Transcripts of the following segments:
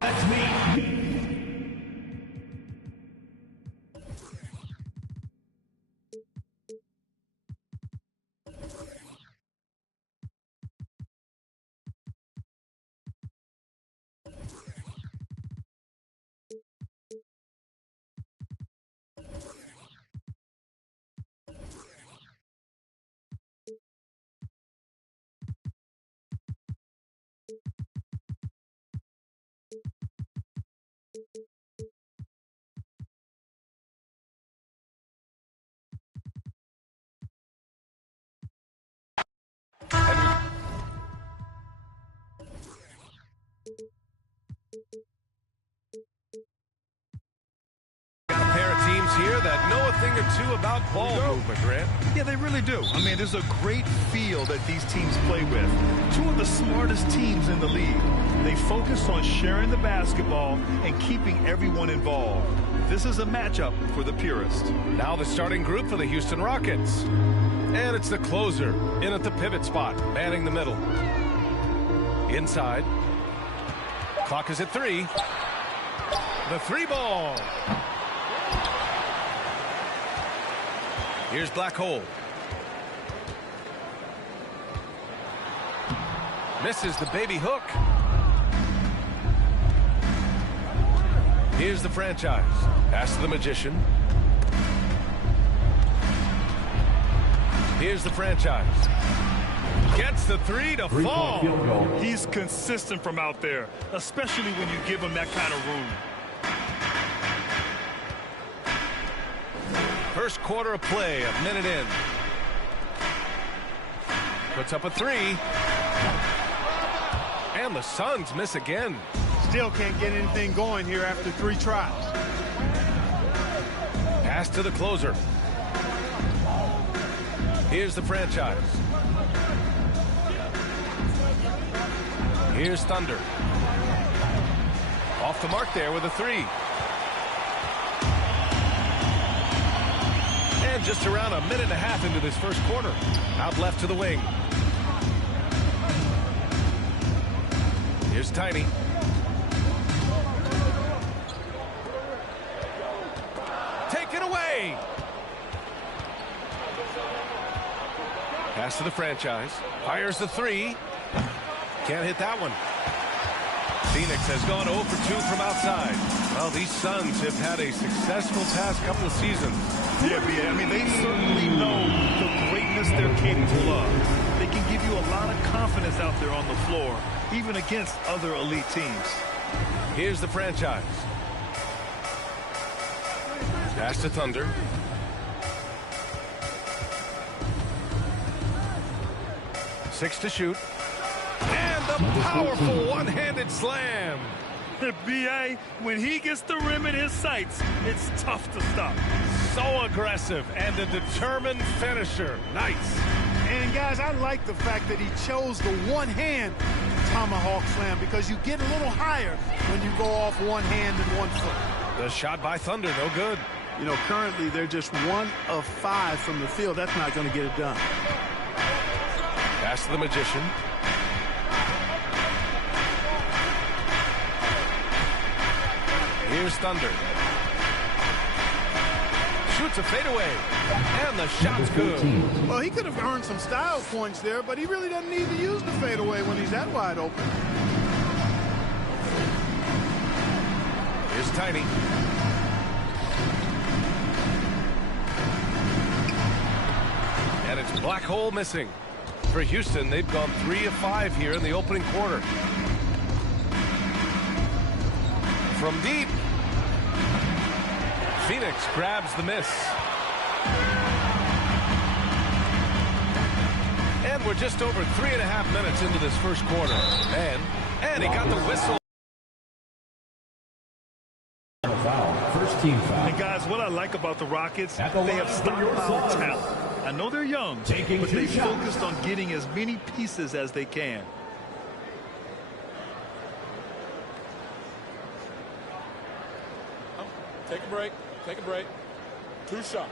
That's me. Here that know a thing or two about ball movement, Grant. Yeah, they really do. I mean, there's a great feel that these teams play with. Two of the smartest teams in the league. They focus on sharing the basketball and keeping everyone involved. This is a matchup for the purist. Now the starting group for the Houston Rockets. And it's the closer in at the pivot spot, manning the middle. Inside. Clock is at 3. The 3 ball. Here's Black Hole. Misses the baby hook. Here's the franchise. Pass to the Magician. Here's the franchise. Gets the 3 to fall. He's consistent from out there, especially when you give him that kind of room. First quarter of play, a minute in. Puts up a 3. And the Suns miss again. Still can't get anything going here after 3 tries. Pass to the closer. Here's the franchise. Here's Thunder. Off the mark there with a 3. And just around a minute and a half into this first quarter. Out left to the wing. Here's Tiny. Take it away. Pass to the franchise. Fires the 3. Can't hit that one. Phoenix has gone 0 for 2 from outside. Well, these Suns have had a successful past couple of seasons. Yeah, I mean, they certainly know the greatness they're capable of. They can give you a lot of confidence out there on the floor, even against other elite teams. Here's the franchise. Pass to Thunder. Six to shoot. And the powerful one-handed slam. B.A., when he gets the rim in his sights, it's tough to stop. So aggressive and a determined finisher. Nice. And, guys, I like the fact that he chose the one-hand tomahawk slam because you get a little higher when you go off one hand and 1 foot. The shot by Thunder, no good. You know, currently they're just 1 of 5 from the field. That's not going to get it done. Pass to the Magician. Here's Thunder. Shoots a fadeaway. And the shot's good. Well, he could have earned some style points there, but he really doesn't need to use the fadeaway when he's that wide open. Here's Tiny. And it's Black Hole missing. For Houston, they've gone 3 of 5 here in the opening quarter. From deep. Phoenix grabs the miss. And we're just over 3.5 minutes into this first quarter. And he got the whistle. Foul. First team foul. And guys, what I like about the Rockets, they have stockpiled talent. I know they're young, but they focused on getting as many pieces as they can. Take a break. Take a break. 2 shots.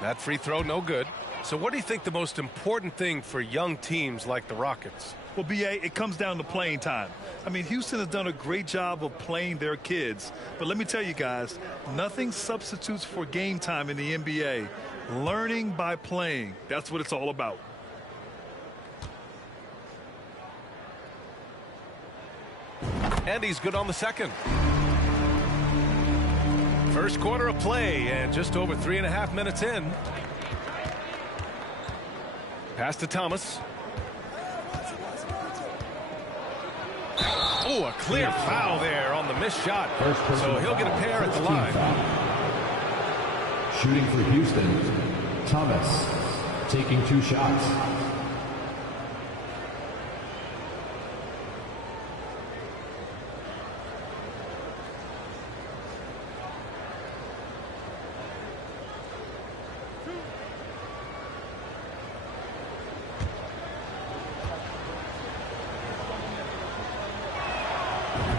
That free throw, no good. So what do you think the most important thing for young teams like the Rockets? Well, B.A., it comes down to playing time. I mean, Houston has done a great job of playing their kids. But let me tell you guys, nothing substitutes for game time in the NBA. Learning by playing. That's what it's all about. And he's good on the second. First quarter of play and just over 3.5 minutes in. Pass to Thomas. Oh, a clear foul there on the missed shot. So he'll get a pair at the line. Shooting for Houston, Thomas taking 2 shots.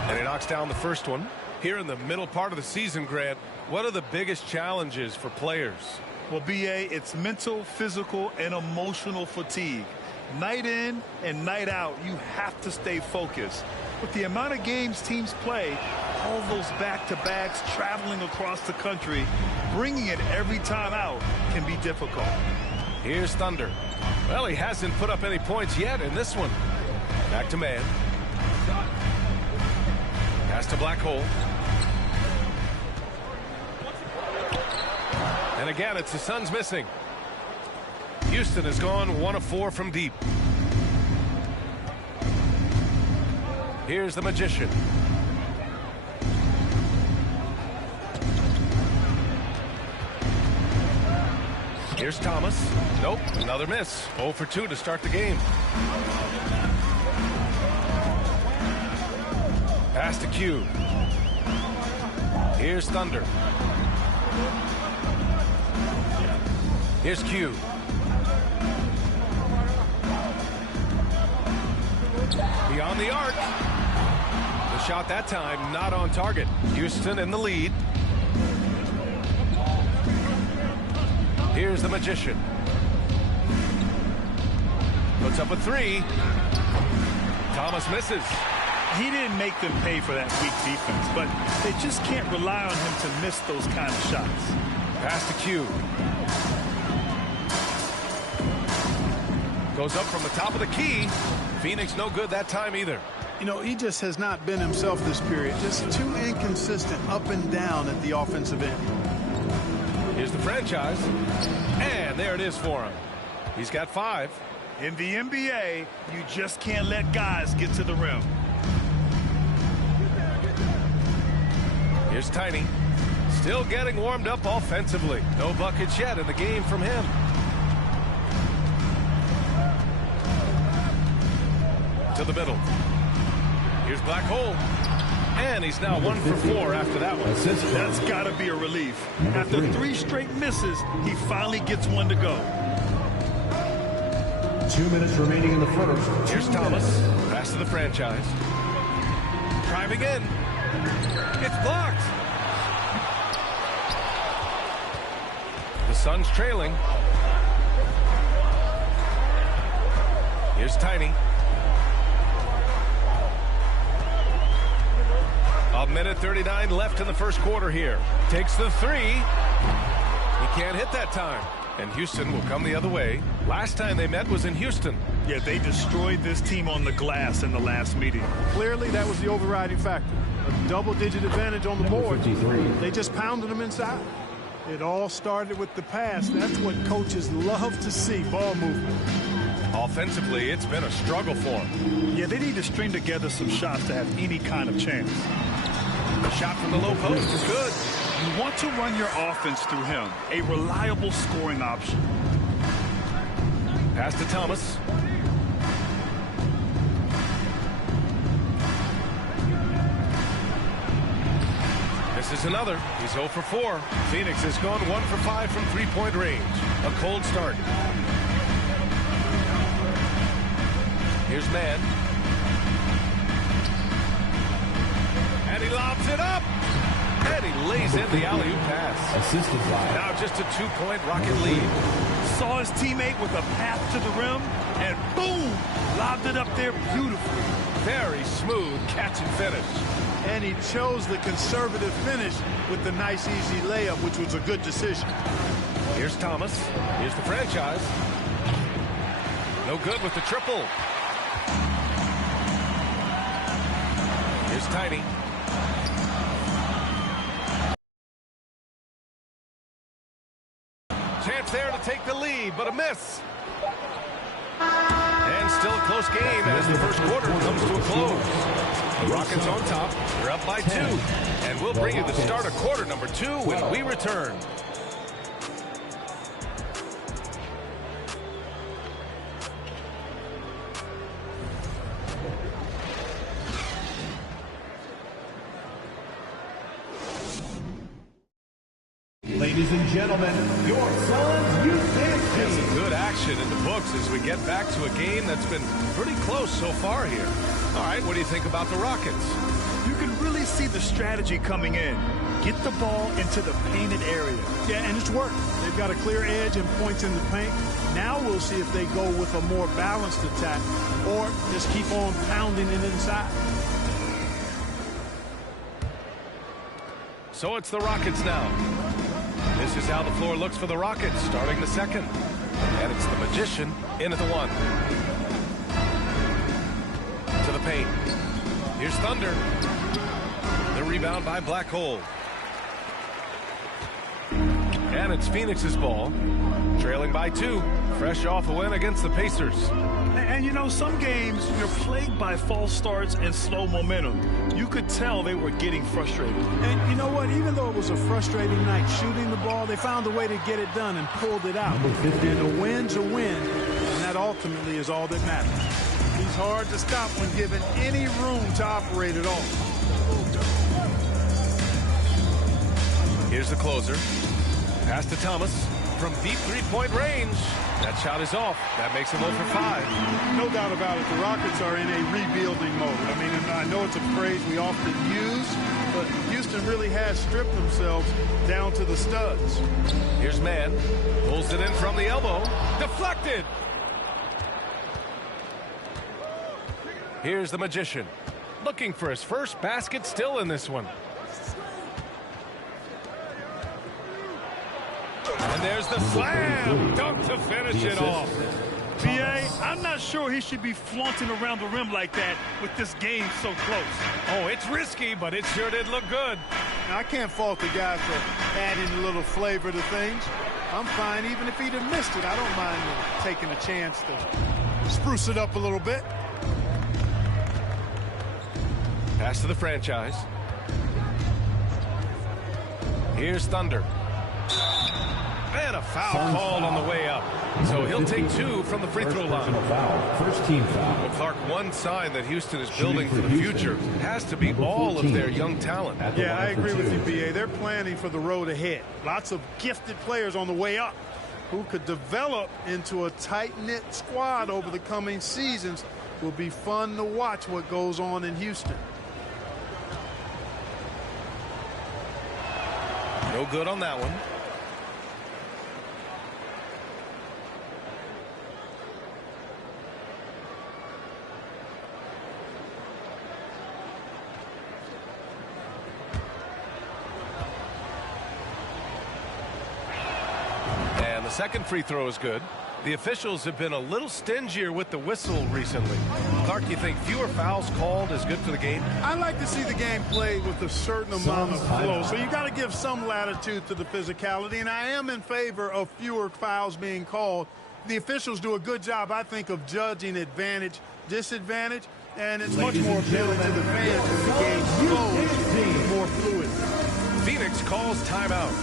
And he knocks down the first one. Here in the middle part of the season, Grant, what are the biggest challenges for players? Well, B.A., it's mental, physical, and emotional fatigue. Night in and night out, you have to stay focused. With the amount of games teams play, all those back-to-backs, traveling across the country, bringing it every time out can be difficult. Here's Thunder. Well, he hasn't put up any points yet in this one. Back to man. Pass to Black Hole. And again, it's the Suns missing. Houston has gone 1 of 4 from deep. Here's the Magician. Here's Thomas. Nope, another miss. 0 for 2 to start the game. Pass to Q. Here's Thunder. Here's Q. Beyond the arc. The shot that time not on target. Houston in the lead. Here's the Magician. Puts up a 3. Thomas misses. He didn't make them pay for that weak defense, but they just can't rely on him to miss those kind of shots. Pass to Q. Goes up from the top of the key. Phoenix no good that time either. You know, he just has not been himself this period. Just too inconsistent up and down at the offensive end. Here's the franchise. And there it is for him. He's got 5. In the NBA, you just can't let guys get to the rim. Here's Tiny. Still getting warmed up offensively. No buckets yet in the game from him. To the middle. Here's Black Hole. And he's now 1 for 4 after that one. That's got to be a relief. After 3 straight misses, he finally gets one to go. 2 minutes remaining in the first. Here's Thomas. Pass to the franchise. Driving in. It's blocked. The Suns trailing. Here's Tiny. A minute 39 left in the first quarter here. Takes the 3. He can't hit that time. And Houston will come the other way. Last time they met was in Houston. Yeah, they destroyed this team on the glass in the last meeting. Clearly, that was the overriding factor. A double-digit advantage on the board. 53. They just pounded them inside. It all started with the pass. That's what coaches love to see, ball movement. Offensively, it's been a struggle for them. Yeah, they need to string together some shots to have any kind of chance. The shot from the low post is good. You want to run your offense through him, a reliable scoring option. Pass to Thomas. This is another. He's 0 for 4. Phoenix has gone 1 for 5 from three-point range. A cold start. Here's Mann. And he lobs it up. And he lays in the alley-oop pass. Assisted by. Now just a 2-point Rocket lead. Saw his teammate with a path to the rim, and boom, lobbed it up there beautifully. Very smooth catch and finish. And he chose the conservative finish with the nice, easy layup, which was a good decision. Here's Thomas. Here's the franchise. No good with the triple. Here's Tiny. Chance there to take the lead, but a miss. And still a close game as the first quarter comes to a close. The Rockets on top. They're up by 2. And we'll bring you the start of quarter number 2 when we return. Ladies and gentlemen, your Suns There's some good action in the books as we get back to a game that's been pretty close so far here. All right, what do you think about the Rockets? You can really see the strategy coming in. Get the ball into the painted area. Yeah, and it's worked. They've got a clear edge and points in the paint. Now we'll see if they go with a more balanced attack or just keep on pounding it inside. So it's the Rockets now. This is how the floor looks for the Rockets starting the second. And it's the Magician in at the 1. To the paint. Here's Thunder. The rebound by Black Hole. And it's Phoenix's ball. Trailing by 2. Fresh off a win against the Pacers. And you know, some games you're plagued by false starts and slow momentum. You could tell they were getting frustrated. And you know what? Even though it was a frustrating night shooting the ball, they found a way to get it done and pulled it out. And a win's a win, and that ultimately is all that matters. He's hard to stop when given any room to operate at all. Here's the closer. Pass to Thomas from deep three-point range. That shot is off. That makes him 0 for 5. No doubt about it. The Rockets are in a rebuilding mode. I mean, I know it's a phrase we often use, but Houston really has stripped themselves down to the studs. Here's Mann. Pulls it in from the elbow. Deflected. Here's the Magician. Looking for his first basket still in this one. And there's the slam dunk to finish it off. B.A., I'm not sure he should be flaunting around the rim like that with this game so close. Oh, it's risky, but it sure did look good. Now, I can't fault the guy for adding a little flavor to things. I'm fine even if he'd have missed it. I don't mind taking a chance to spruce it up a little bit. Pass to the franchise. Here's Thunder. And a foul called on the way up. So he'll take 2 from the free throw line. First team foul. Well, Clark, one sign that Houston is building for the future has to be all of their young talent. Yeah, I agree with you, B.A. They're planning for the road ahead. Lots of gifted players on the way up who could develop into a tight-knit squad over the coming seasons. Will be fun to watch what goes on in Houston. No good on that one. And the second free throw is good. The officials have been a little stingier with the whistle recently. Clark, you think fewer fouls called is good for the game? I like to see the game played with a certain amount of flow. So you got to give some latitude to the physicality, and I am in favor of fewer fouls being called. The officials do a good job, I think, of judging advantage, disadvantage, and it's much more appealing to the fans when the game flows more fluid. Phoenix calls timeout.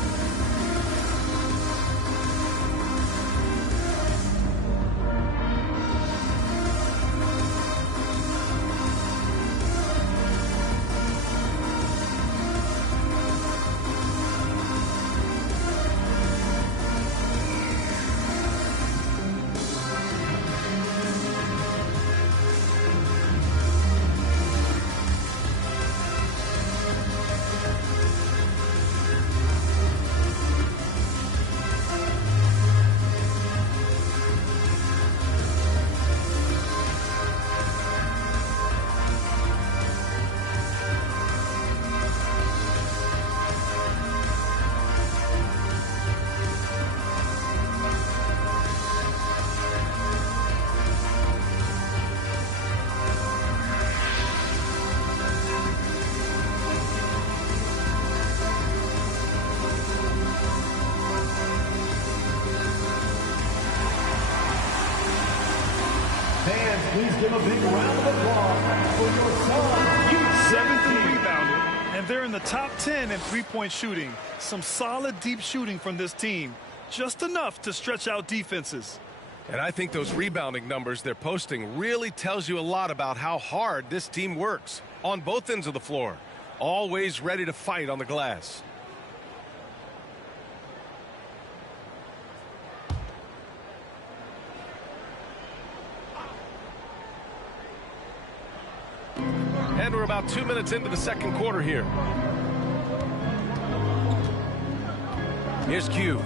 Please give a big round of applause for your son. Seventh in rebounding, and they're in the top 10 in three-point shooting. Some solid deep shooting from this team. Just enough to stretch out defenses. And I think those rebounding numbers they're posting really tells you a lot about how hard this team works on both ends of the floor. Always ready to fight on the glass. And we're about 2 minutes into the second quarter here. Here's Q.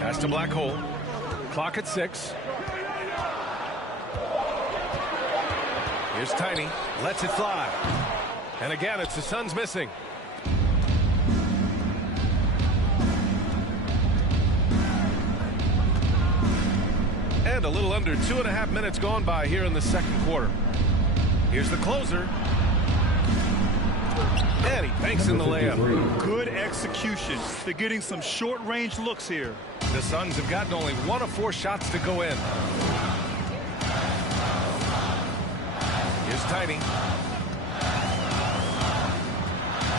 Pass to Black Hole. Clock at 6. Here's Tiny. Lets it fly. And again, it's the Suns missing. And a little under 2.5 minutes gone by here in the second quarter. Here's the closer. And he banks in the layup. Good execution. They're getting some short-range looks here. The Suns have gotten only 1 of 4 shots to go in. Here's Tiny.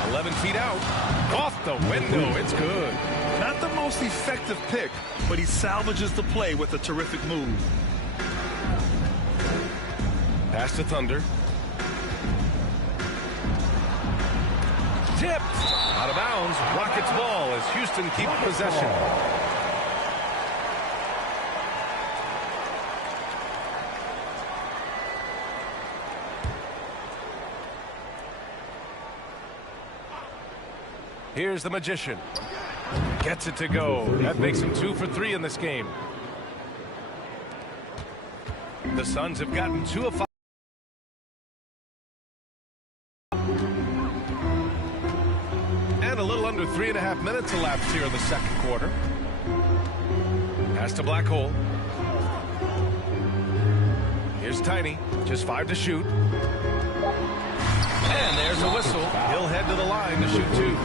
11 feet out. Off the window. It's good. Not the most effective pick, but he salvages the play with a terrific move. Pass to Thunder. Tipped. Out of bounds. Rockets ball as Houston keeps possession. Here's the Magician. Gets it to go. That makes him 2 for 3 in this game. The Suns have gotten 2 of 5. And a little under 3.5 minutes elapsed here in the second quarter. Pass to Black Hole. Here's Tiny. Just 5 to shoot. And there's a whistle. He'll head to the line to shoot 2.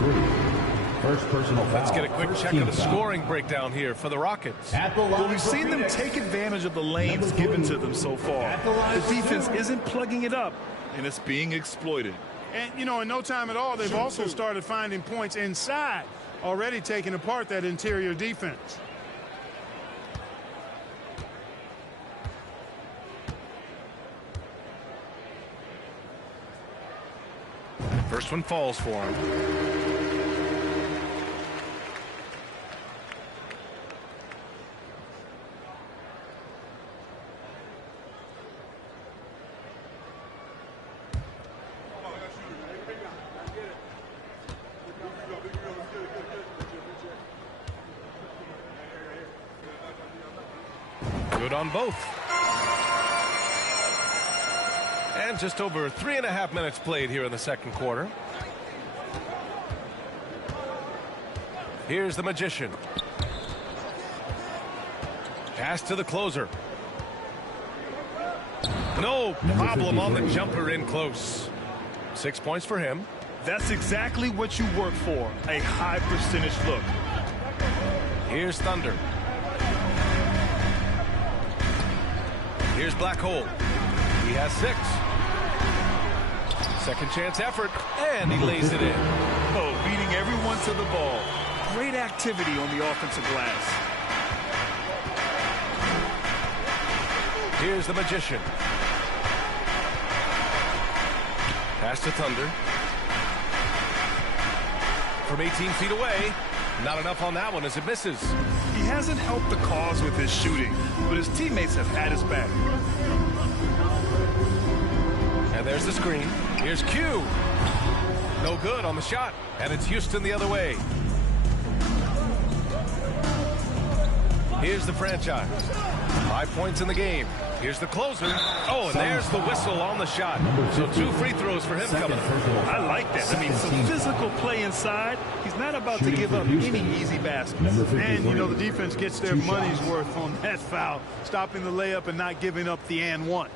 First personal foul. Let's get a quick check of the scoring breakdown here for the Rockets. Well, we've seen them take advantage of the lanes given to them so far. The defense isn't plugging it up, and it's being exploited. And, you know, in no time at all, they've also started finding points inside, already taking apart that interior defense. First one falls for him. Good on both. And just over 3.5 minutes played here in the second quarter. Here's the Magician. Pass to the closer. No problem on the jumper in close. 6 points for him. That's exactly what you work for, a high percentage look. Here's Thunder. Here's Black Hole. He has 6. Second chance effort, and he lays it in. Oh, beating everyone to the ball. Great activity on the offensive glass. Here's the Magician. Pass to Thunder. From 18 feet away. Not enough on that one as it misses. He hasn't helped the cause with his shooting, but his teammates have had his back. And there's the screen. Here's Q. No good on the shot. And it's Houston the other way. Here's the franchise. 5 points in the game. Here's the closer. Oh, and there's the whistle on the shot. So 2 free throws for him coming up. I like that. I mean, some physical play inside. He's not about to give up any easy baskets. And, you know, the defense gets their money's worth on that foul, stopping the layup and not giving up the and one.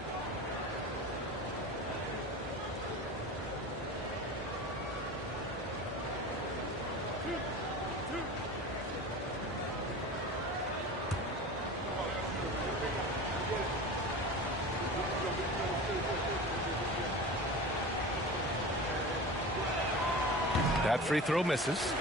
That free throw misses.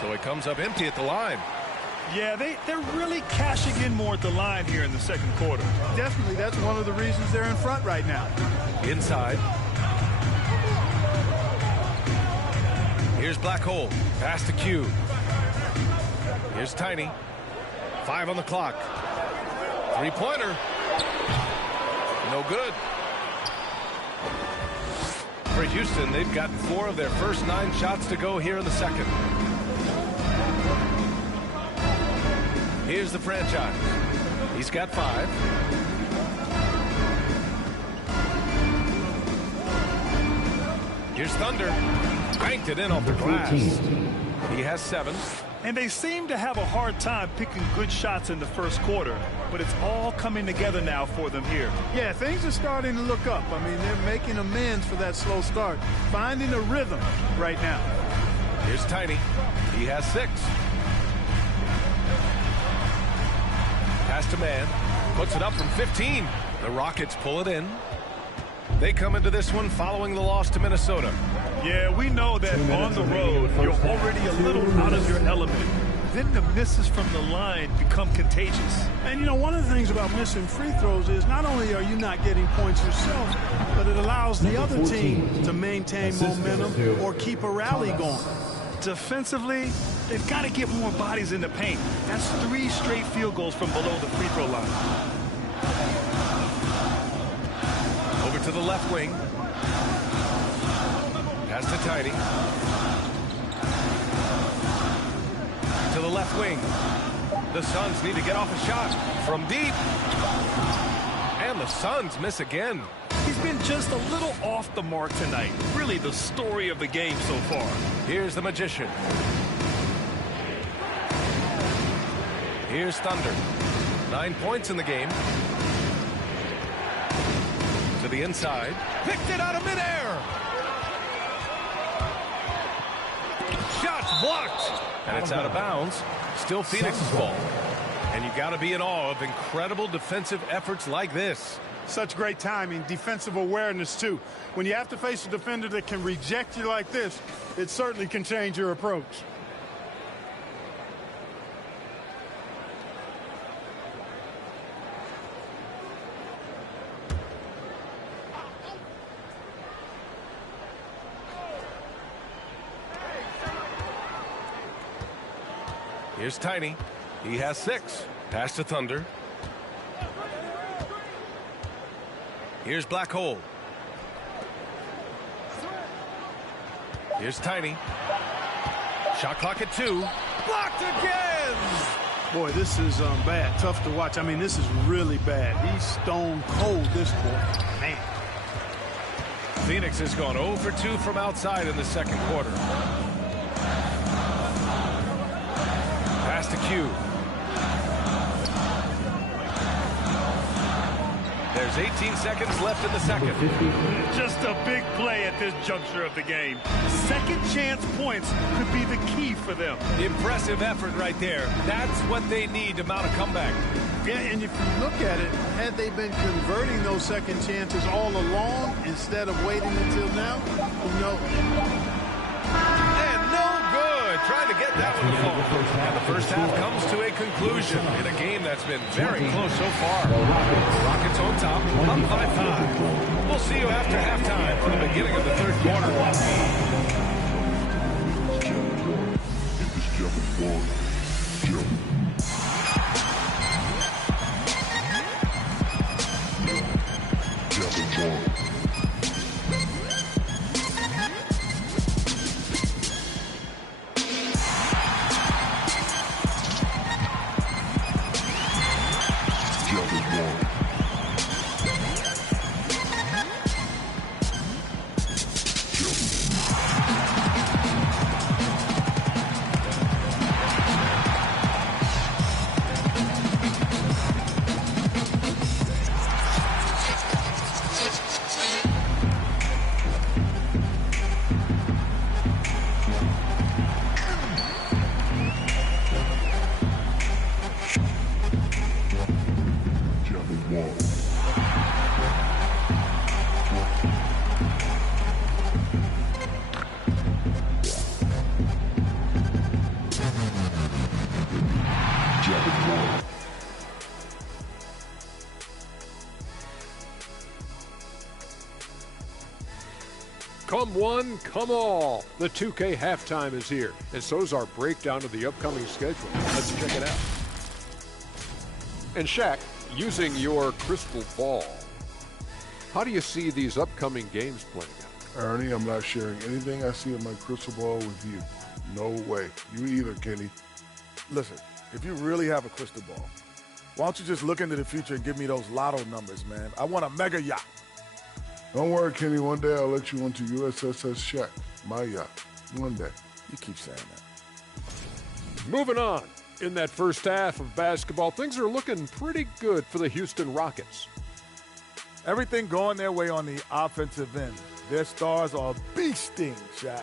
So it comes up empty at the line. Yeah, they're really cashing in more at the line here in the second quarter. Definitely, that's one of the reasons they're in front right now. Inside. Here's Black Hole. Pass to Q. Here's Tiny. 5 on the clock. Three-pointer. No good. For Houston, they've got 4 of their first 9 shots to go here in the second. Here's the franchise. He's got 5. Here's Thunder. Banked it in off the glass. He has 7. And they seem to have a hard time picking good shots in the first quarter, but it's all coming together now for them here. Yeah, things are starting to look up. I mean, they're making amends for that slow start, finding a rhythm right now. Here's Tiny. He has 6. Pass to Man. Puts it up from 15. The Rockets pull it in. They come into this one following the loss to Minnesota. Yeah, we know that on the road, you're already a little out of your element. Then the misses from the line become contagious. And, you know, one of the things about missing free throws is not only are you not getting points yourself, but it allows the other team to maintain momentum or keep a rally going. Defensively, they've got to get more bodies in the paint. That's 3 straight field goals from below the free throw line. Over to the left wing. Pass to Tiny. To the left wing. The Suns need to get off a shot from deep. And the Suns miss again. He's been just a little off the mark tonight. Really the story of the game so far. Here's the Magician. Here's Thunder. 9 points in the game. To the inside. Picked it out of midair. Shots blocked. And it's out of bounds. Still Phoenix's ball. And you got to be in awe of incredible defensive efforts like this. Such great timing, defensive awareness, too. When you have to face a defender that can reject you like this, it certainly can change your approach. Here's Tiny. He has 6. Pass to Thunder. Here's Black Hole. Here's Tiny. Shot clock at 2. Blocked again! Boy, this is bad. Tough to watch. I mean, this is really bad. He's stone cold this quarter. Man. Phoenix has gone 0 for 2 from outside in the second quarter. Pass to Q. There's 18 seconds left in the second. Just a big play at this juncture of the game. Second chance points could be the key for them. Impressive effort right there. That's what they need to mount a comeback. Yeah, and if you look at it, had they been converting those second chances all along instead of waiting until now, who knows? And no good. Trying to get that one to fall. And the first half comes to a conclusion in a game that's been very close so far. Rockets on top, up by 5. We'll see you after halftime for the beginning of the third quarter. Come one, come all. The 2K halftime is here, and so's our breakdown of the upcoming schedule. Let's check it out. And Shaq, using your crystal ball, how do you see these upcoming games playing out? Ernie, I'm not sharing anything I see in my crystal ball with you. No way. You either, Kenny. Listen, if you really have a crystal ball, why don't you just look into the future and give me those lotto numbers, man? I want a mega yacht. Don't worry, Kenny. One day I'll let you onto USSS Shaq, my yacht. One day. You keep saying that. Moving on. In that first half of basketball, things are looking pretty good for the Houston Rockets. Everything going their way on the offensive end. Their stars are beasting, Shaq.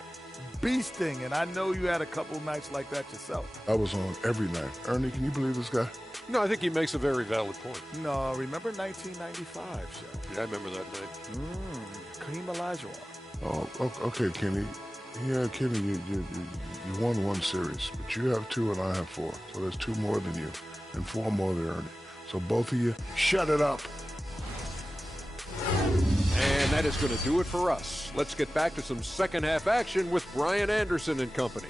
Beasting, and I know you had a couple nights like that yourself. I was on every night. Ernie, can you believe this guy? No, I think he makes a very valid point. No, remember 1995, Shaq? Yeah, I remember that night. Kareem Olajuwon. Oh, okay, Kenny. Yeah, Kenny, you won one series, but you have 2 and I have 4. So there's 2 more than you and 4 more than Ernie. So both of you, shut it up. And that is going to do it for us. Let's get back to some second half action with Brian Anderson and company.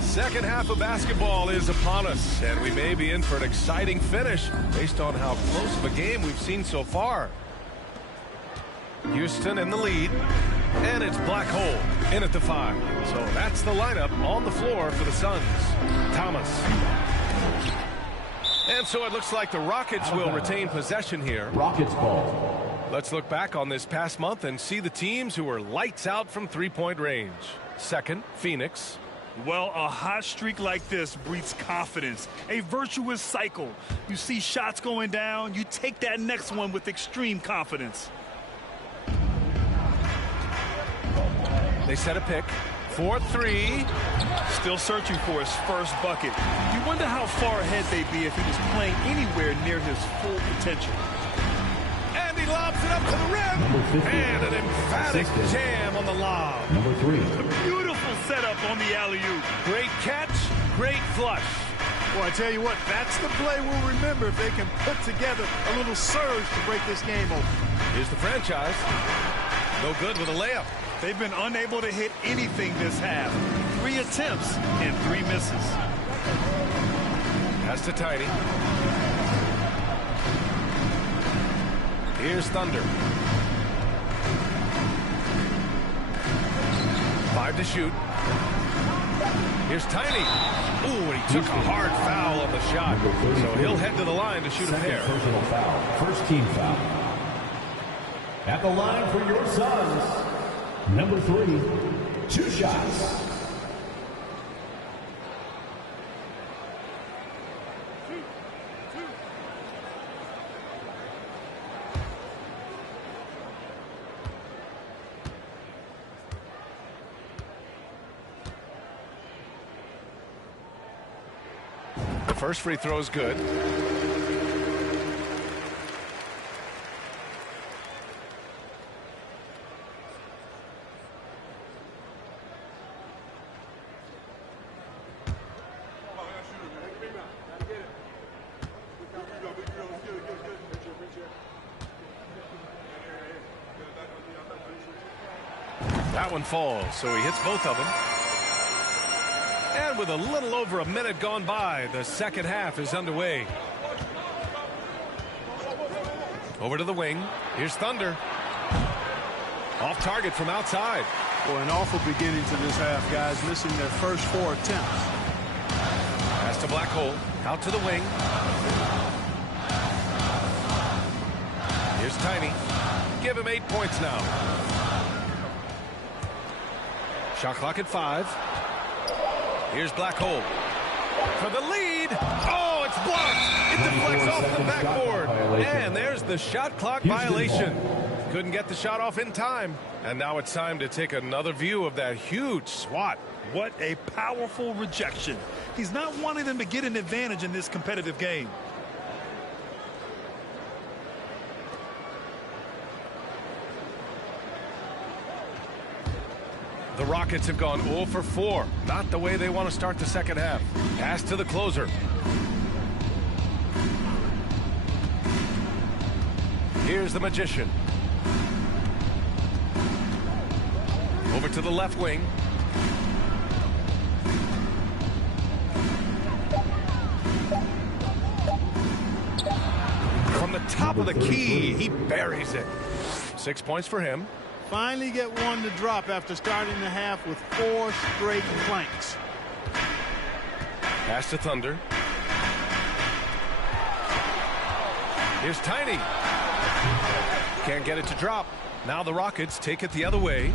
Second half of basketball is upon us, and we may be in for an exciting finish based on how close of a game we've seen so far. Houston in the lead, and it's Black Hole in at the 5. So that's the lineup on the floor for the Suns. Thomas. And so it looks like the Rockets will retain possession here. Rockets ball. Let's look back on this past month and see the teams who were lights out from three-point range. Second, Phoenix. Well, a hot streak like this breeds confidence, a virtuous cycle. You see shots going down, you take that next one with extreme confidence. They set a pick. 4-3. Still searching for his first bucket. You wonder how far ahead they'd be if he was playing anywhere near his full potential. And he lobs it up to the rim. And an emphatic jam on the lob. Number 3. A beautiful setup on the alley-oop. Great catch, great flush. Well, I tell you what, that's the play we'll remember if they can put together a little surge to break this game open. Here's the franchise. No good with a layup. They've been unable to hit anything this half. 3 attempts and 3 misses. Pass to Tiny. Here's Thunder. 5 to shoot. Here's Tiny. Ooh, and he took a hard foul on the shot. So he'll head to the line to shoot a pair. Personal foul. First team foul. At the line for your Suns. Number 3, 2 shots. The first free throw is good. That one falls, so he hits both of them. And with a little over a minute gone by, the second half is underway. Over to the wing. Here's Thunder. Off target from outside. Boy, an awful beginning to this half, guys, missing their first 4 attempts. Pass to Black Hole. Out to the wing. Here's Tiny. Give him 8 points now. Shot clock at 5. Here's Black Hole. For the lead. Oh, it's blocked. It deflects off the backboard. And there's the shot clock violation. Couldn't get the shot off in time. And now it's time to take another view of that huge swat. What a powerful rejection. He's not wanting them to get an advantage in this competitive game. The Rockets have gone 0 for 4. Not the way they want to start the second half. Pass to the closer. Here's the Magician. Over to the left wing. From the top of the key, he buries it. 6 points for him. Finally get one to drop after starting the half with 4 straight planks. Pass to Thunder. Here's Tiny. Can't get it to drop. Now the Rockets take it the other way.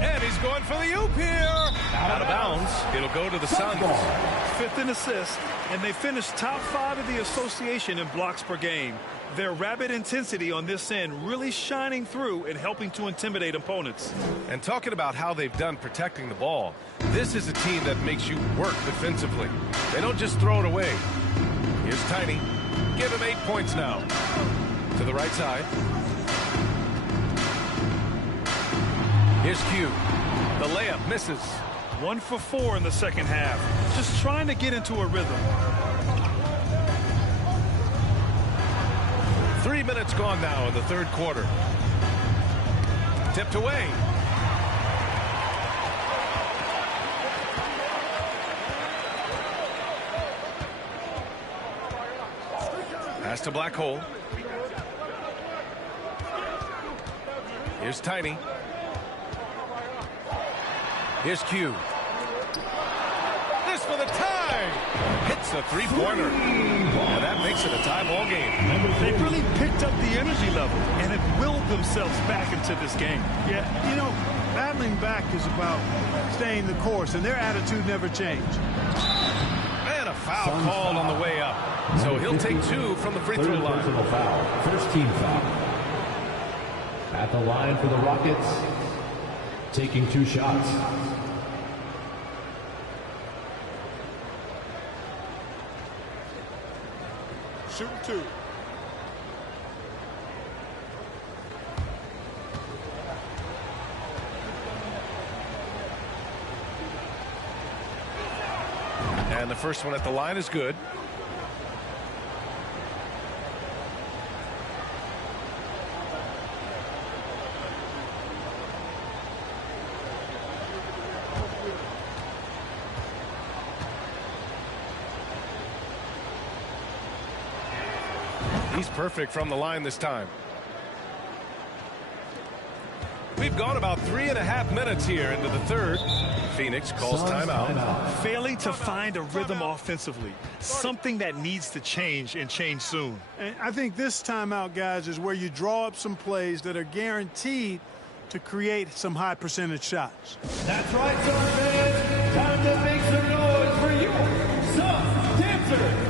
And he's going for the oop here. Out of bounds. It'll go to the Suns. 5th in assists, and they finished top 5 of the association in blocks per game. Their rapid intensity on this end really shining through and helping to intimidate opponents. And talking about how they've done protecting the ball, this is a team that makes you work defensively. They don't just throw it away. Here's Tiny. Give him 8 points now. To the right side. Here's Q. The layup misses. 1 for 4 in the second half. Just trying to get into a rhythm. 3 minutes gone now in the third quarter. Tipped away. Pass to Black Hole. Here's Tiny. Here's Q. This for the tie. Hits a three-pointer. And that makes it a tie ball game. They've really picked up the energy level and have willed themselves back into this game. Yeah, you know, battling back is about staying the course, and their attitude never changed. And a foul called on the way up. So he'll take 2 from the free throw line. Personal foul. First team foul. At the line for the Rockets, taking 2 shots. Shooting 2. And the first one at the line is good. He's perfect from the line this time. We've gone about 3.5 minutes here into the third. Phoenix calls timeout. Failing to find a rhythm offensively. Something that needs to change and change soon. And I think this timeout, guys, is where you draw up some plays that are guaranteed to create some high percentage shots. That's right, Suns fans. Time to make some noise for your Suns dancers.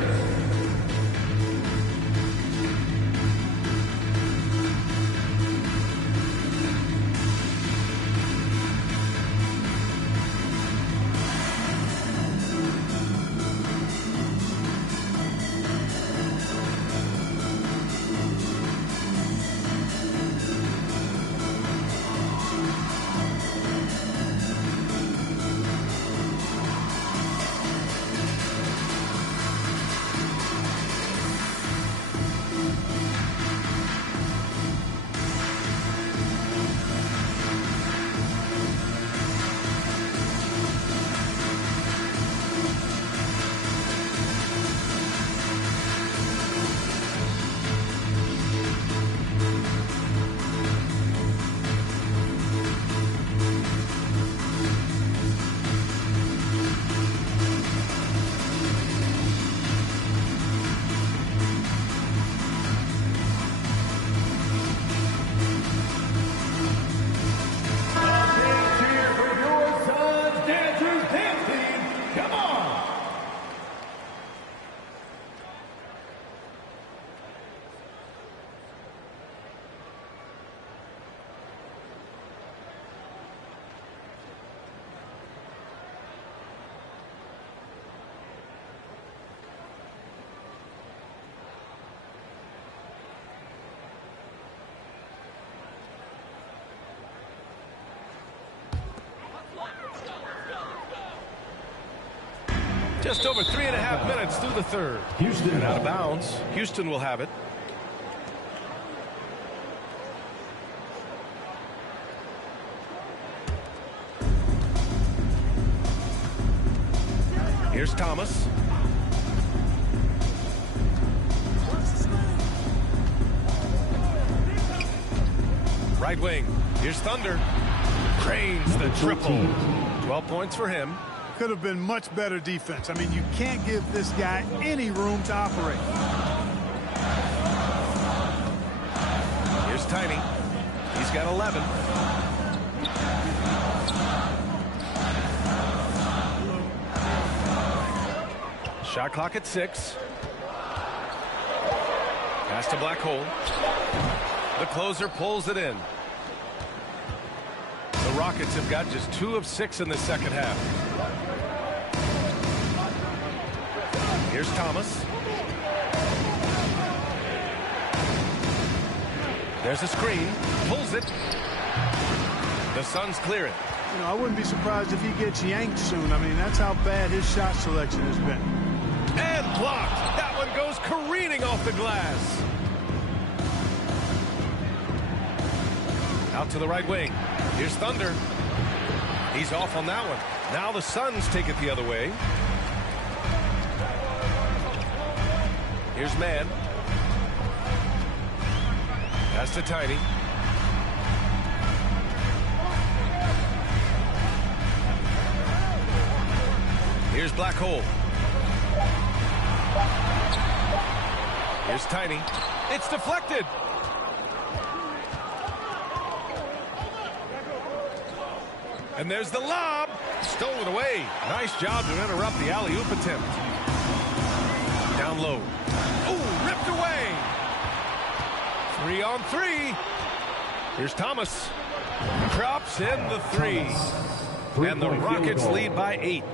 Just over 3.5 minutes through the third. Houston And out of ball. bounds. Houston will have it. Here's Thomas. Right wing. Here's Thunder. Cranes the triple. 12 points for him. Could have been much better defense. I mean, you can't give this guy any room to operate. Here's Tiny. He's got 11. Shot clock at 6. Pass to Black Hole. The closer pulls it in. The Rockets have got just 2 of 6 in the second half. Here's Thomas. There's a screen. Pulls it. The Suns clear it. You know, I wouldn't be surprised if he gets yanked soon. I mean, that's how bad his shot selection has been. And blocked. That one goes careening off the glass. Out to the right wing. Here's Thunder. He's off on that one. Now the Suns take it the other way. Here's Mann. Pass to Tiny. Here's Black Hole. Here's Tiny. It's deflected. And there's the lob. Stolen away. Nice job to interrupt the alley-oop attempt. Down low. Ooh, ripped away. 3 on 3. Here's Thomas. Drops in the 3. And the Rockets lead by 8.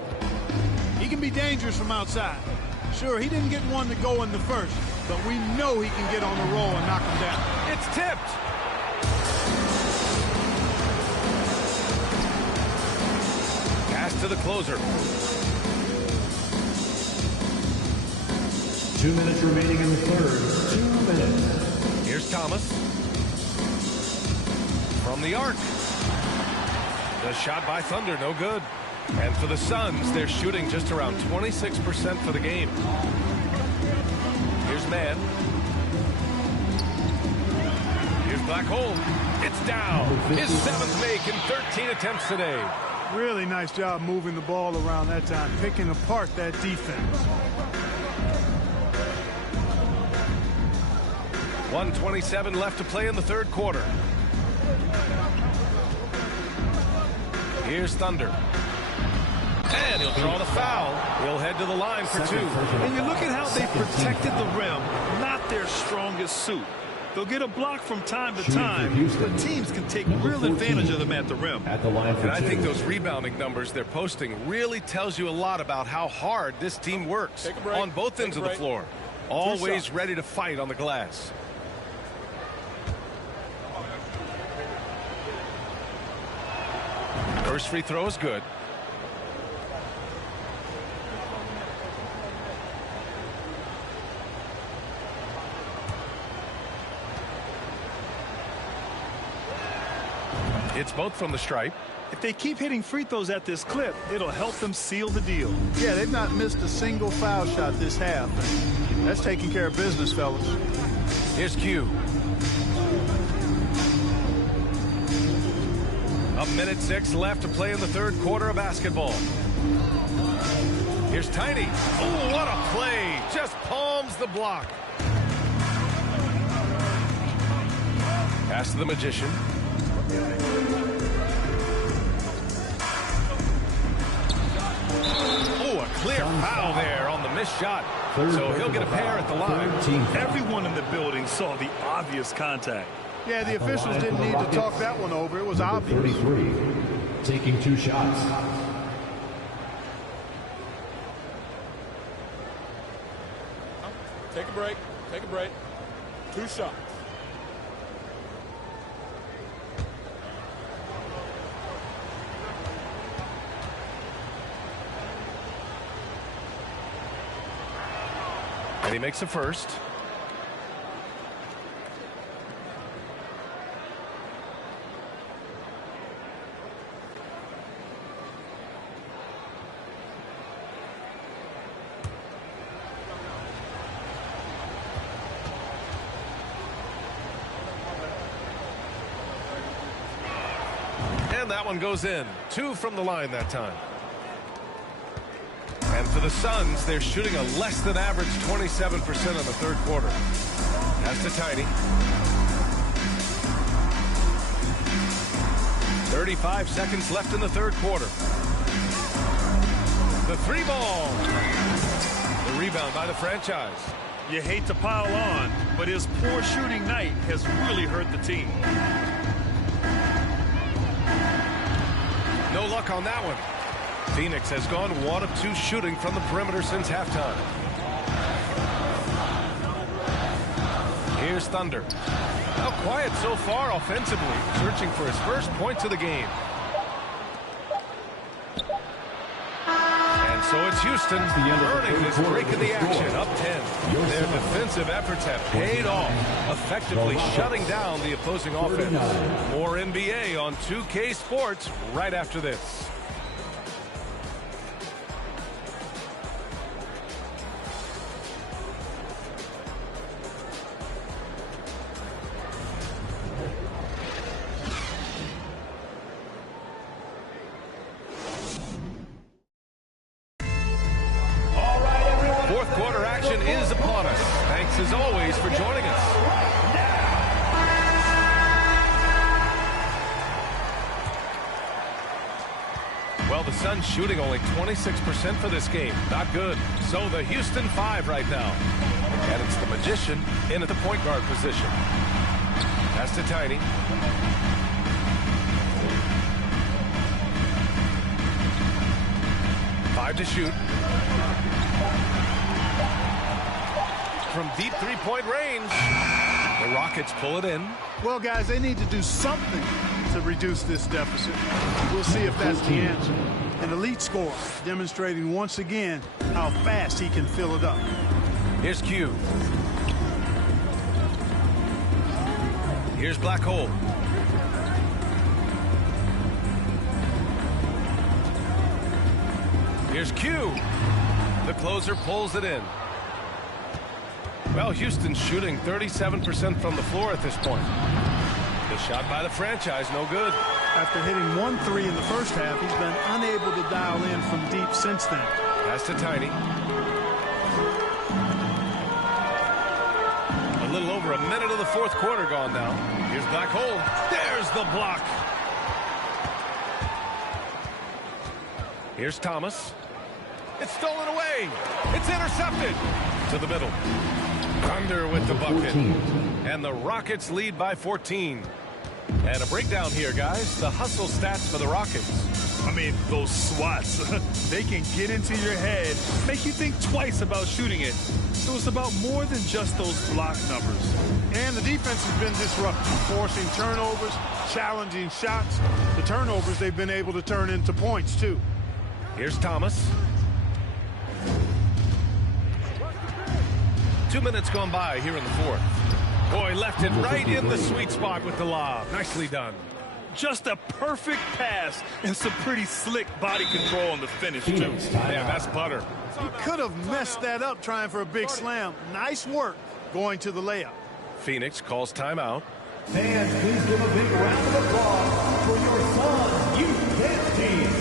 He can be dangerous from outside. Sure, he didn't get one to go in the first, but we know he can get on the roll and knock him down. It's tipped. Pass to the closer. 2 minutes remaining in the third. 2 minutes. Here's Thomas. From the arc. The shot by Thunder, no good. And for the Suns, they're shooting just around 26% for the game. Here's Mann. Here's Black Hole. It's down. His 7th make in 13 attempts today. Really nice job moving the ball around that time, picking apart that defense. 1:27 left to play in the third quarter. Here's Thunder. And he'll draw the foul. He'll head to the line for 2. And you look at how they protected the rim, not their strongest suit. They'll get a block from time to time, but teams can take real advantage of them at the rim. At the line for And I 2. think those rebounding numbers they're posting really tells you a lot about how hard this team works Take a break. on both Take ends a of the break. floor. Always ready to fight on the glass. First free throw is good. It's both from the stripe. If they keep hitting free throws at this clip, it'll help them seal the deal. Yeah, they've not missed a single foul shot this half. That's taking care of business, fellas. Here's Q. A minute 6 left to play in the third quarter of basketball. Here's Tiny. Oh, what a play. Just palms the block. Pass to the Magician. Oh, a clear foul there on the missed shot. So he'll get a pair at the line. Everyone in the building saw the obvious contact. Yeah, the officials didn't need to talk that one over. It was obvious. 33. Taking 2 shots. Take a break. Take a break. 2 shots. And he makes the first. And that one goes in. 2 from the line that time. And for the Suns, they're shooting a less than average 27% in the third quarter. Pass to Tiny. 35 seconds left in the third quarter. The 3-ball. The rebound by the franchise. You hate to pile on, but his poor shooting night has really hurt the team. No luck on that one. Phoenix has gone 1 of 2 shooting from the perimeter since halftime. Here's Thunder. Now quiet so far offensively, searching for his first points of the game. And so it's Houston earning this break in the action, up 10. Their defensive efforts have paid off, effectively shutting down the opposing offense. More NBA on 2K Sports right after this. Fourth quarter action is upon us. Thanks as always for joining us. Well, the Suns shooting only 26% for this game. Not good. So the Houston 5 right now. And it's the Magician in at the point guard position. Pass to Tiny. Five to shoot. From deep three-point range. The Rockets pull it in. Well, guys, they need to do something to reduce this deficit. We'll see if that's the answer. An elite scorer demonstrating once again how fast he can fill it up. Here's Q. Here's Black Hole. Here's Q. The closer pulls it in. Well, Houston's shooting 37% from the floor at this point. The shot by the franchise, no good. After hitting 1 3 in the first half, he's been unable to dial in from deep since then. Pass to Tiny. A little over a minute of the fourth quarter gone now. Here's Black Hole. There's the block. Here's Thomas. It's stolen away. It's intercepted. To the middle. Thunder with the bucket. And the Rockets lead by 14. And a breakdown here, guys. The hustle stats for the Rockets. I mean, those swats, they can get into your head, make you think twice about shooting it. So it's about more than just those block numbers. And the defense has been disruptive, forcing turnovers, challenging shots. The turnovers they've been able to turn into points, too. Here's Thomas. 2 minutes gone by here in the fourth. Boy, left it right in the sweet spot with the lob. Nicely done. Just a perfect pass and some pretty slick body control on the finish, too. Yeah, that's butter. He could have messed that up trying for a big slam. Nice work going to the layup. Phoenix calls timeout. Fans, please give a big round of applause for your Suns Youth Dance Team.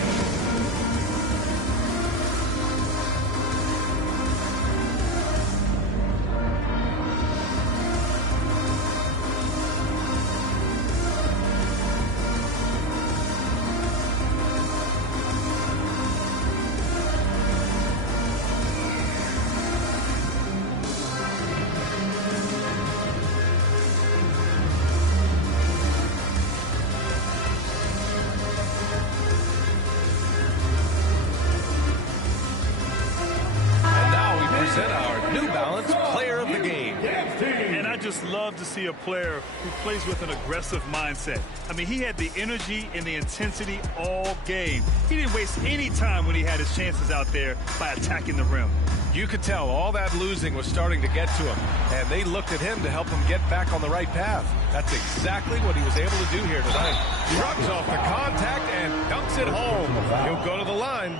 Love to see a player who plays with an aggressive mindset. I mean, he had the energy and the intensity all game. He didn't waste any time when he had his chances out there by attacking the rim. You could tell all that losing was starting to get to him, and they looked at him to help him get back on the right path. That's exactly what he was able to do here tonight. Shrugs off the contact and dunks it home. He'll go to the line.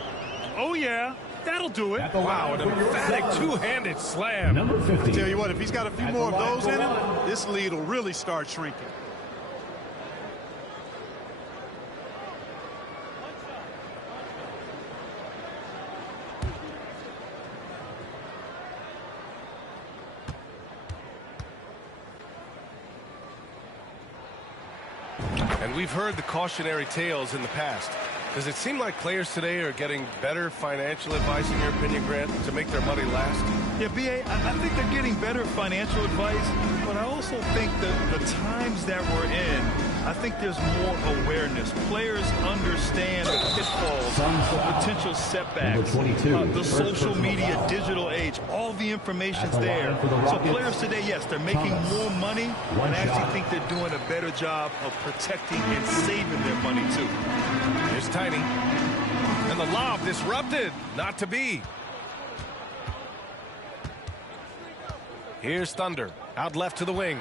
Oh, yeah. That'll do it. Wow, an emphatic two-handed slam. Number 50. Tell you what, if he's got a few more of those in him, this lead will really start shrinking. And we've heard the cautionary tales in the past. Does it seem like players today are getting better financial advice, in your opinion, Grant, to make their money last? Yeah, B.A., I think they're getting better financial advice, but I also think that the times that we're in, I think there's more awareness. Players understand the pitfalls, the potential setbacks, the social media, digital age, all the information's there. So players today, yes, they're making more money, and I actually think they're doing a better job of protecting and saving their money, too. Here's Tiny. And the lob disrupted. Not to be. Here's Thunder. Out left to the wing.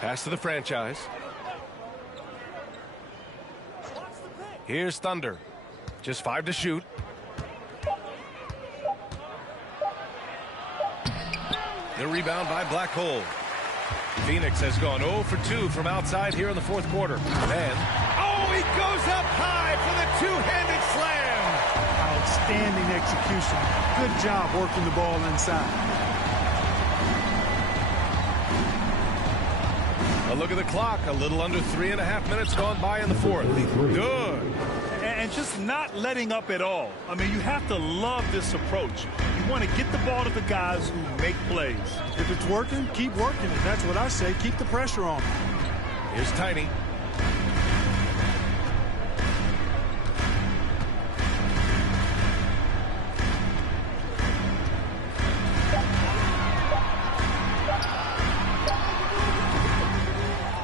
Pass to the franchise. Here's Thunder. Just 5 to shoot. The rebound by Black Hole. Phoenix has gone 0 for 2 from outside here in the fourth quarter. And, oh, he goes up high for the two-handed slam. Outstanding execution. Good job working the ball inside. A look at the clock. A little under 3.5 minutes gone by in the fourth. Good. And just not letting up at all. I mean, you have to love this approach. You want to get the ball to the guys who make plays. If it's working, keep working it. That's what I say. Keep the pressure on. Here's Tiny.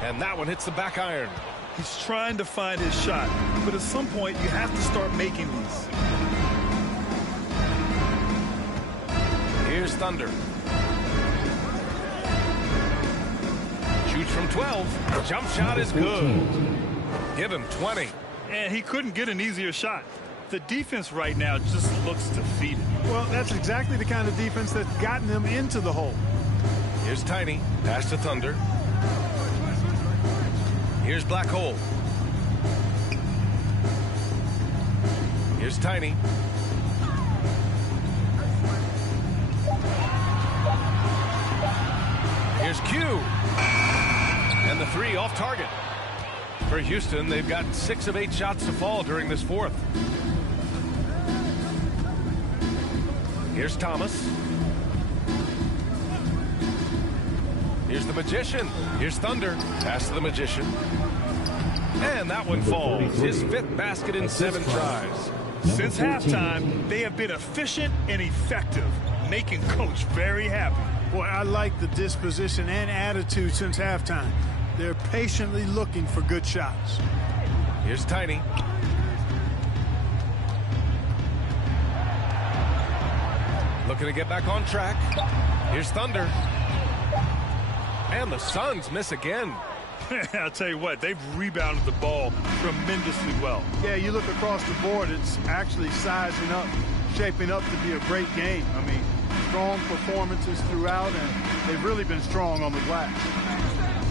And that one hits the back iron. He's trying to find his shot, but at some point you have to start making these. Here's Thunder. Shoots from 12. Jump shot is good. Give him 20. And he couldn't get an easier shot. The defense right now just looks defeated. Well, that's exactly the kind of defense that's gotten them into the hole. Here's Tiny. Pass to Thunder. Here's Black Hole. Here's Tiny. Here's Q. And the 3 off target. For Houston, they've got 6 of 8 shots to fall during this fourth. Here's Thomas. Here's the Magician. Here's Thunder. Pass to the Magician. And that one falls. His 5th basket in 7 tries. Since halftime, they have been efficient and effective, making Coach very happy. Boy, I like the disposition and attitude since halftime. They're patiently looking for good shots. Here's Tiny. Looking to get back on track. Here's Thunder. And the Suns miss again. I'll tell you what, they've rebounded the ball tremendously well. Yeah, you look across the board, it's actually sizing up, shaping up to be a great game. I mean, strong performances throughout, and they've really been strong on the glass.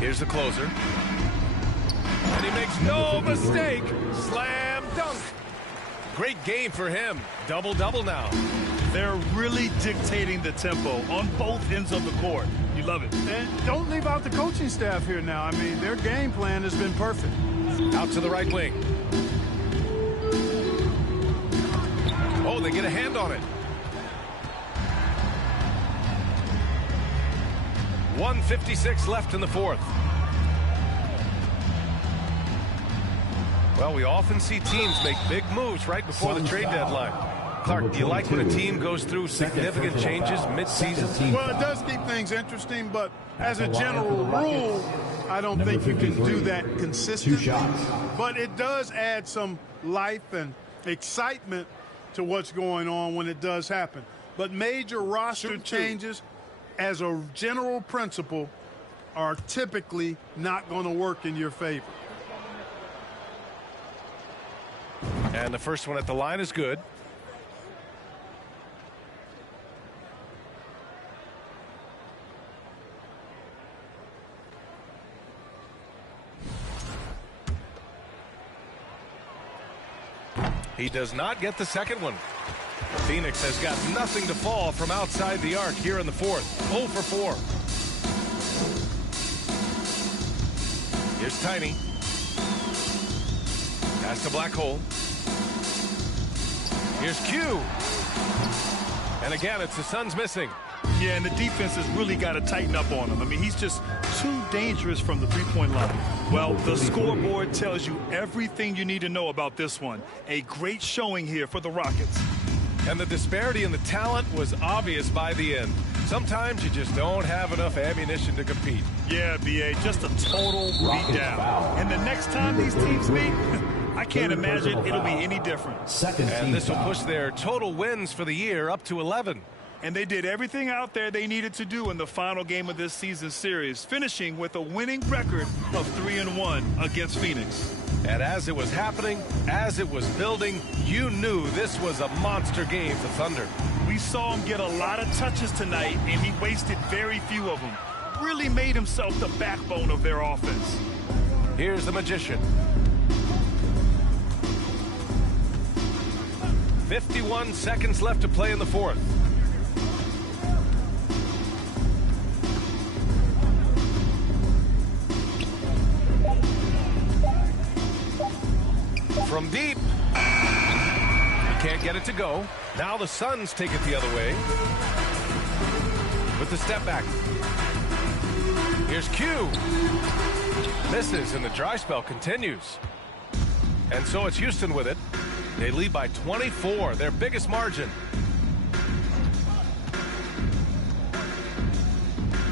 Here's the closer. And he makes no mistake. Slam dunk. Great game for him. Double-double now. They're really dictating the tempo on both ends of the court. You love it. And don't leave out the coaching staff here now. I mean, their game plan has been perfect. Out to the right wing. Oh, they get a hand on it. 1:56 left in the fourth. Well, we often see teams make big moves right before the trade deadline. Clark, do you like when a team goes through significant changes mid-season? Well, it does keep things interesting, but as a general rule, I don't think you can do that consistently. But it does add some life and excitement to what's going on when it does happen. But major roster changes, as a general principle, are typically not going to work in your favor. And the first one at the line is good. He does not get the second one. Phoenix has got nothing to fall from outside the arc here in the fourth. 0 for 4. Here's Tiny. Pass to Black Hole. Here's Q. And again, it's the Suns missing. Yeah, and the defense has really got to tighten up on him. I mean, he's just too dangerous from the three-point line. Well, the scoreboard tells you everything you need to know about this one. A great showing here for the Rockets. And the disparity in the talent was obvious by the end. Sometimes you just don't have enough ammunition to compete. Yeah, B.A., just a total beatdown. And the next time these teams meet, I can't imagine it'll be any different. And this will push their total wins for the year up to 11. And they did everything out there they needed to do in the final game of this season series, finishing with a winning record of 3-1 against Phoenix. And as it was happening, as it was building, you knew this was a monster game for Thunder. We saw him get a lot of touches tonight, and he wasted very few of them. Really made himself the backbone of their offense. Here's the Magician. 51 seconds left to play in the fourth. From deep. He can't get it to go. Now the Suns take it the other way. With the step back. Here's Q. Misses, and the dry spell continues. And so it's Houston with it. They lead by 24, their biggest margin.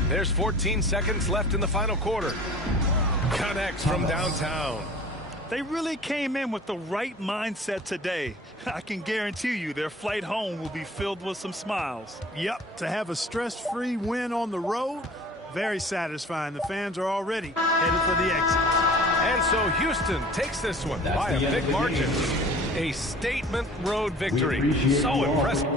There's 14 seconds left in the final quarter. Connects from downtown. They really came in with the right mindset today. I can guarantee you their flight home will be filled with some smiles. Yep, to have a stress-free win on the road, very satisfying. The fans are already headed for the exit. And so Houston takes this one by a big margin. A statement road victory. So impressive.